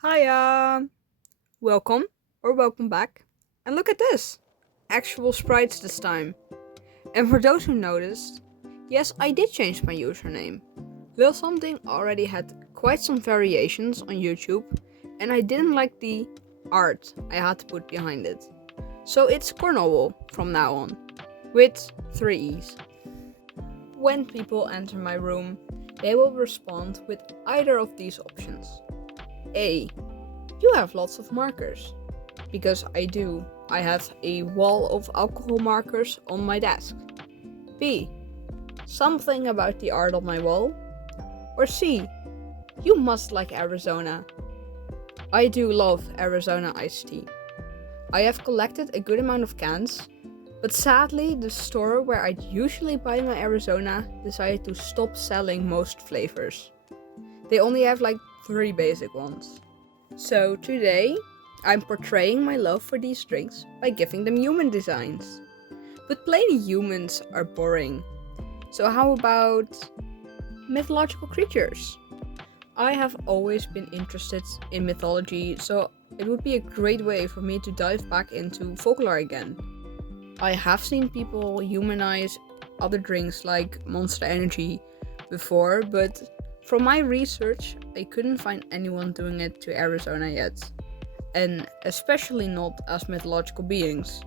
Hiya! Welcome or welcome back. And look at this! Actual sprites this time. And for those who noticed, yes, I did change my username. Little Something already had quite some variations on YouTube, and I didn't like the art I had to put behind it. So it's Cornwall from now on, with 3 E's. When people enter my room, they will respond with either of these options. A. You have lots of markers. Because I do. I have a wall of alcohol markers on my desk. B. Something about the art on my wall. Or C. You must like AriZona. I do love AriZona iced tea. I have collected a good amount of cans, but sadly the store where I'd usually buy my AriZona decided to stop selling most flavors. They only have like 3 basic ones. So today, I'm portraying my love for these drinks by giving them human designs. But plain humans are boring. So how about mythological creatures? I have always been interested in mythology, so it would be a great way for me to dive back into folklore again. I have seen people humanize other drinks like Monster Energy before, but from my research, I couldn't find anyone doing it to AriZona yet, and especially not as mythological beings.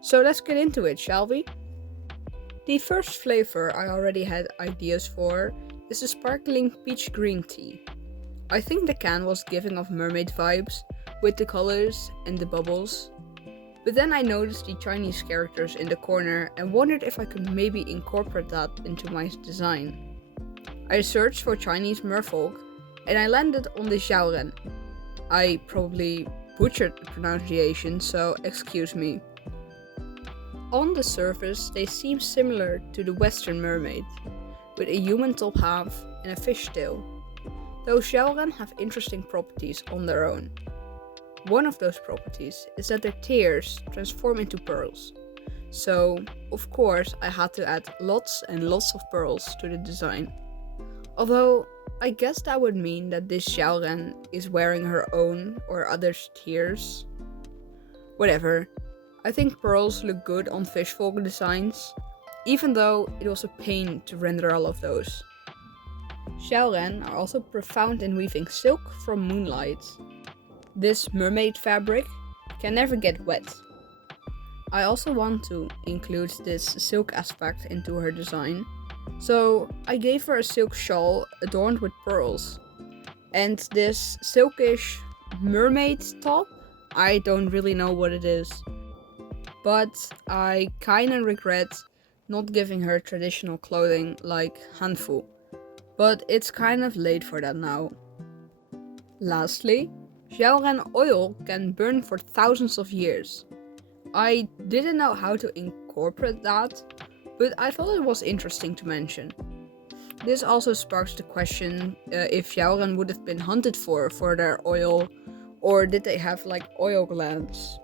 So let's get into it, shall we? The first flavor I already had ideas for is the sparkling peach green tea. I think the can was giving off mermaid vibes with the colors and the bubbles, but then I noticed the Chinese characters in the corner and wondered if I could maybe incorporate that into my design. I searched for Chinese merfolk and I landed on the Xiaoren. I probably butchered the pronunciation, so excuse me. On the surface, they seem similar to the Western mermaid, with a human top half and a fish tail. Though Xiaoren have interesting properties on their own. One of those properties is that their tears transform into pearls. So, of course, I had to add lots and lots of pearls to the design. Although, I guess that would mean that this Xiaoren is wearing her own or others' tears. Whatever, I think pearls look good on fishfolk designs, even though it was a pain to render all of those. Xiaoren are also profound in weaving silk from moonlight. This mermaid fabric can never get wet. I also want to include this silk aspect into her design, so I gave her a silk shawl adorned with pearls. And this silkish mermaid top, I don't really know what it is. But I kinda regret not giving her traditional clothing like hanfu. But it's kind of late for that now. Lastly, Xiaoren oil can burn for thousands of years. I didn't know how to incorporate that, but I thought it was interesting to mention. This also sparks the question if Xiaoren would have been hunted for their oil, or did they have like oil glands?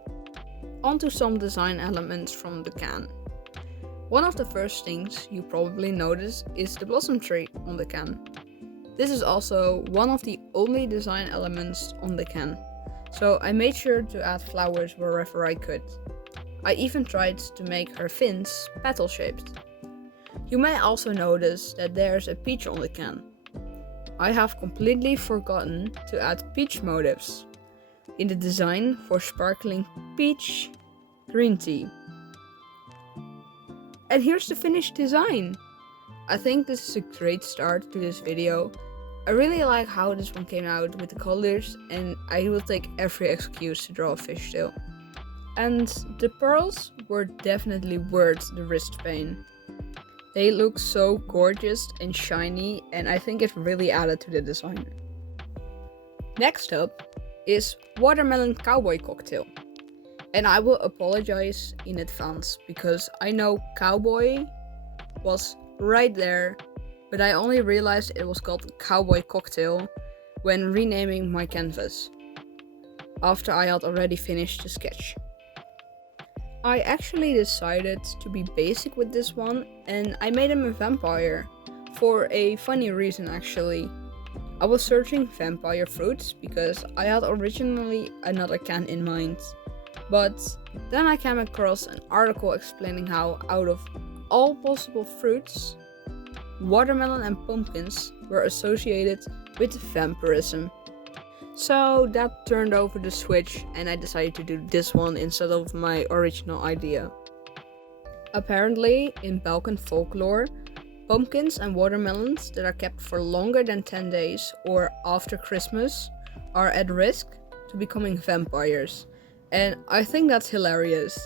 Onto some design elements from the can. One of the first things you probably notice is the blossom tree on the can. This is also one of the only design elements on the can, so I made sure to add flowers wherever I could. I even tried to make her fins petal shaped. You may also notice that there's a peach on the can. I have completely forgotten to add peach motifs in the design for sparkling peach green tea. And here's the finished design. I think this is a great start to this video. I really like how this one came out with the colors, and I will take every excuse to draw a fishtail. And the pearls were definitely worth the wrist pain. They look so gorgeous and shiny, and I think it really added to the design. Next up is watermelon cowboy cocktail. And I will apologize in advance because I know cowboy was right there, but I only realized it was called cowboy cocktail when renaming my canvas, after I had already finished the sketch. I actually decided to be basic with this one, and I made him a vampire, for a funny reason actually. I was searching vampire fruits because I had originally another can in mind. But then I came across an article explaining how, out of all possible fruits, watermelon and pumpkins were associated with vampirism. So that turned over the switch and I decided to do this one instead of my original idea. Apparently, in Balkan folklore, pumpkins and watermelons that are kept for longer than 10 days or after Christmas are at risk to becoming vampires. And I think that's hilarious.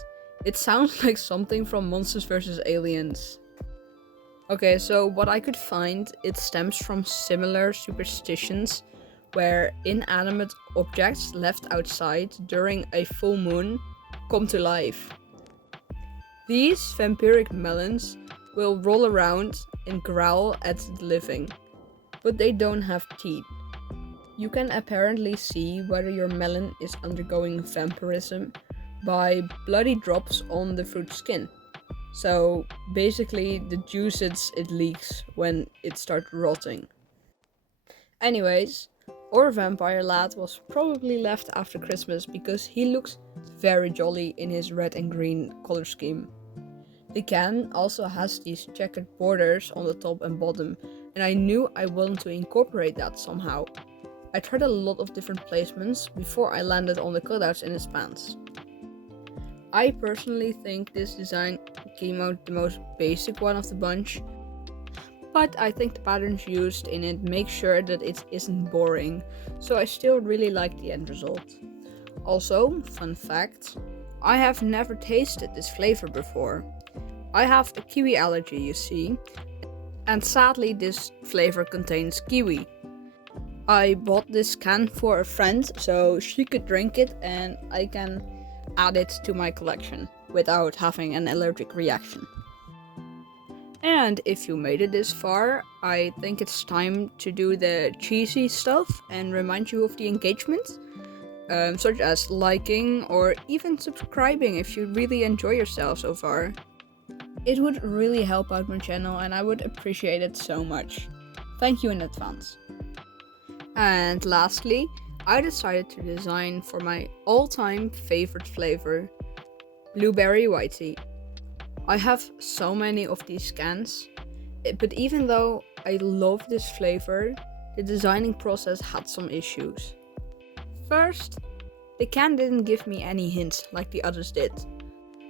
It sounds like something from Monsters vs. Aliens. Okay, so what I could find, it stems from similar superstitions where inanimate objects left outside during a full moon come to life. These vampiric melons will roll around and growl at the living, but they don't have teeth. You can apparently see whether your melon is undergoing vampirism by bloody drops on the fruit skin. So basically the juices it leaks when it starts rotting. Anyways, our vampire lad was probably left after Christmas because he looks very jolly in his red and green color scheme. The can also has these checkered borders on the top and bottom, and I knew I wanted to incorporate that somehow. I tried a lot of different placements before I landed on the cutouts in his pants. I personally think this design came out the most basic one of the bunch, but I think the patterns used in it make sure that it isn't boring, so I still really like the end result. Also, fun fact, I have never tasted this flavor before. I have a kiwi allergy, you see, and sadly this flavor contains kiwi. I bought this can for a friend so she could drink it and I can add it to my collection without having an allergic reaction. And if you made it this far, I think it's time to do the cheesy stuff and remind you of the engagement, such as liking or even subscribing if you really enjoy yourself so far. It would really help out my channel and I would appreciate it so much. Thank you in advance. And lastly, I decided to design for my all-time favorite flavor, blueberry white tea. I have so many of these cans, but even though I love this flavor, the designing process had some issues. First, the can didn't give me any hints like the others did,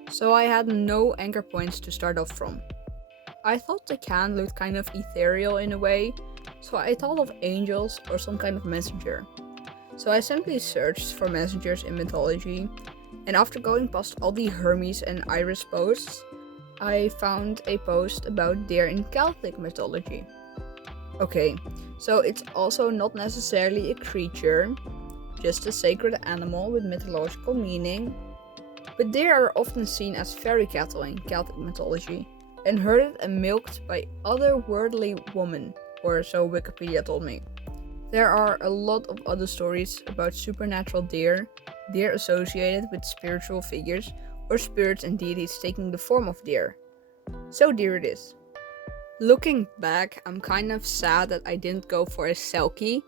so I had no anchor points to start off from. I thought the can looked kind of ethereal in a way, so I thought of angels or some kind of messenger. So I simply searched for messengers in mythology, and after going past all the Hermes and Iris posts, I found a post about deer in Celtic mythology. Okay, so it's also not necessarily a creature, just a sacred animal with mythological meaning, but deer are often seen as fairy cattle in Celtic mythology, and herded and milked by otherworldly women, or so Wikipedia told me. There are a lot of other stories about supernatural deer associated with spiritual figures, or spirits and deities taking the form of deer. So deer it is. Looking back, I'm kind of sad that I didn't go for a selkie.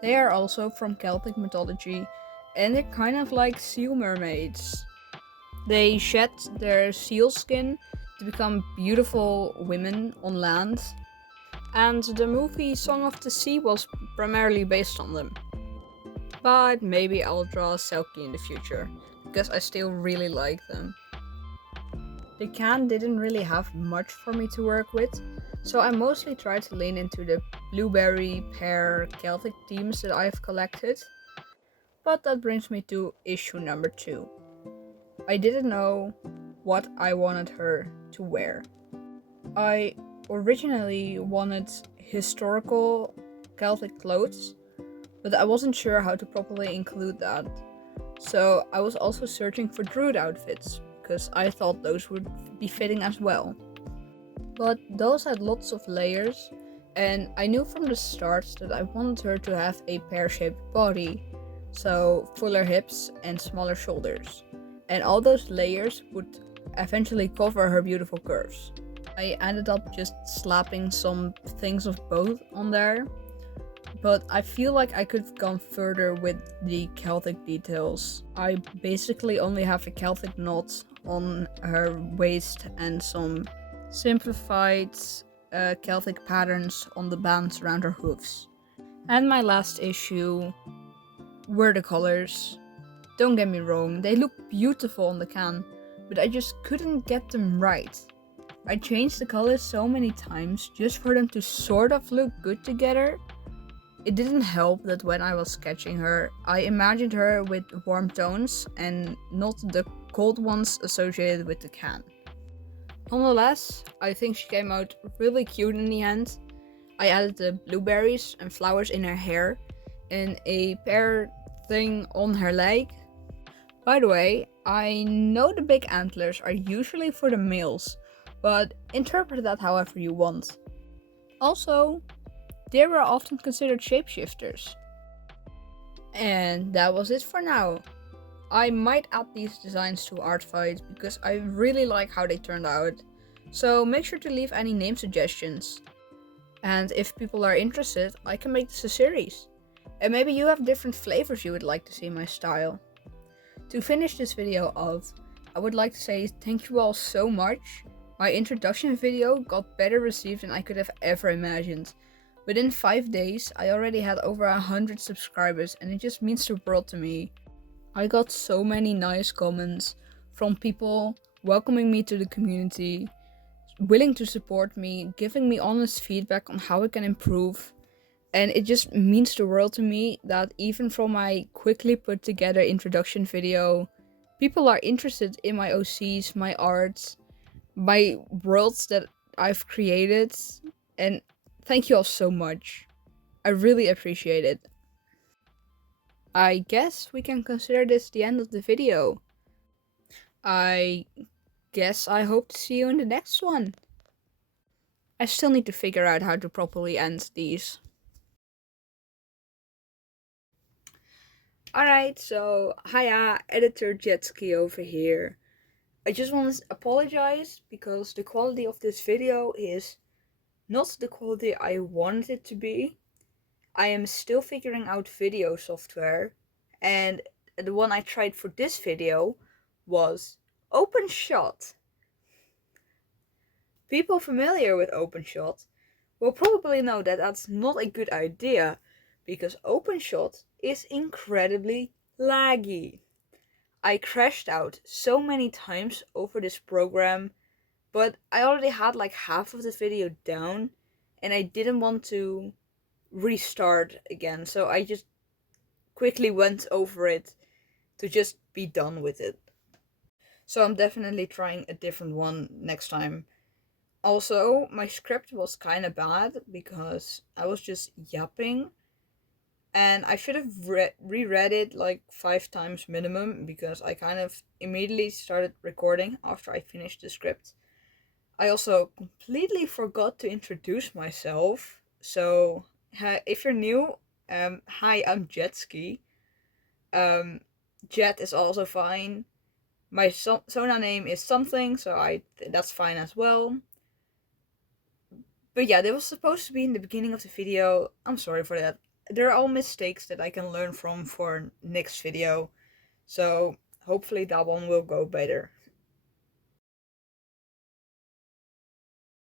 They are also from Celtic mythology, and they're kind of like seal mermaids. They shed their seal skin to become beautiful women on land, and the movie Song of the Sea was primarily based on them. But maybe I'll draw a selkie in the future, because I still really like them. The can didn't really have much for me to work with, so I mostly tried to lean into the blueberry, pear, Celtic themes that I've collected. But that brings me to issue number 2. I didn't know what I wanted her to wear. I originally wanted historical Celtic clothes, but I wasn't sure how to properly include that. So I was also searching for druid outfits, because I thought those would be fitting as well. But those had lots of layers, and I knew from the start that I wanted her to have a pear-shaped body, so fuller hips and smaller shoulders. And all those layers would eventually cover her beautiful curves. I ended up just slapping some things of both on there. but I feel like I could have gone further with the Celtic details. I basically only have a Celtic knot on her waist and some simplified Celtic patterns on the bands around her hooves. And my last issue were the colors. Don't get me wrong, they look beautiful on the can, but I just couldn't get them right. I changed the colors so many times just for them to sort of look good together. It didn't help that when I was sketching her, I imagined her with warm tones and not the cold ones associated with the can. Nonetheless, I think she came out really cute in the end. I added the blueberries and flowers in her hair and a pear thing on her leg. By the way, I know the big antlers are usually for the males, but interpret that however you want. Also, they were often considered shapeshifters. And that was it for now. I might add these designs to Artfight because I really like how they turned out. So make sure to leave any name suggestions. And if people are interested, I can make this a series. And maybe you have different flavors you would like to see in my style. To finish this video off, I would like to say thank you all so much. My introduction video got better received than I could have ever imagined. Within 5 days, I already had over 100 subscribers and it just means the world to me. I got so many nice comments from people welcoming me to the community, willing to support me, giving me honest feedback on how I can improve. And it just means the world to me that even from my quickly put together introduction video, people are interested in my OCs, my arts, my worlds that I've created. And thank you all so much. I really appreciate it. I guess we can consider this the end of the video. I guess I hope to see you in the next one. I still need to figure out how to properly end these. Alright, so hiya, editor Jetski over here. I just want to apologize because the quality of this video is not the quality I wanted it to be. I am still figuring out video software, and the one I tried for this video was OpenShot. People familiar with OpenShot will probably know that that's not a good idea, because OpenShot is incredibly laggy. I crashed out so many times over this program, but I already had like half of the video down, and I didn't want to restart again, so I just quickly went over it to just be done with it. So I'm definitely trying a different one next time. Also, my script was kind of bad because I was just yapping, and I should have reread it like 5 times minimum because I kind of immediately started recording after I finished the script. I also completely forgot to introduce myself, so if you're new, hi, I'm Jetski. Jet is also fine. My Sona name is something, so that's fine as well. But yeah, that was supposed to be in the beginning of the video. I'm sorry for that. They're all mistakes that I can learn from for next video. So hopefully that one will go better.